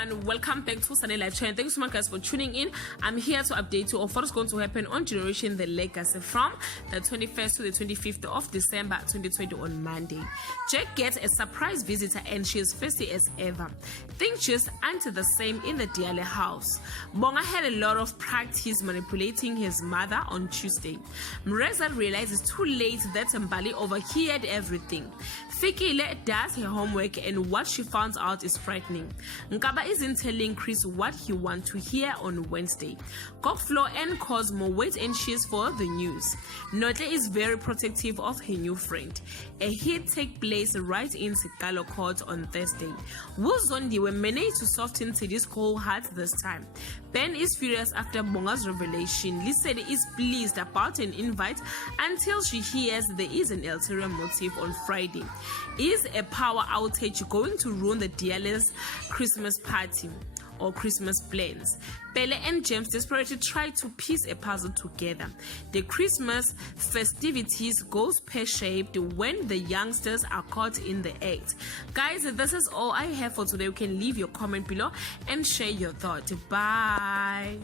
everyone, welcome back to Sunday Live Channel. Thank you so much guys for tuning in. I'm here to update you of what's going to happen on Generation The Legacy from the 21st to the 25th of December 2020 on Monday. Jack gets a surprise visitor and she is feisty as ever. Things just aren't the same in the Diale house. Bonga had a lot of practice manipulating his mother on Tuesday. Mreza realizes too late that Mbali overheard everything. Fikile does her homework and what she found out is frightening. Nkaba isn't telling Chris what he wants to hear on Wednesday. Kokflo and Cosmo wait anxious for the news. Notle is very protective of her new friend. A hit takes place right in Sikalo Court on Thursday. Wuzondi were managed to soften Teddy's cold heart this time. Ben is furious after Bonga's revelation. Lisa is pleased about an invite until she hears there is an ulterior motive on Friday. Is a power outage going to ruin the Diale's Christmas party or Christmas plans? Pele and James desperately try to piece a puzzle together. The Christmas festivities goes pear-shaped when the youngsters are caught in the act. Guys, this is all I have for today. You can leave your comment below and share your thoughts. Bye.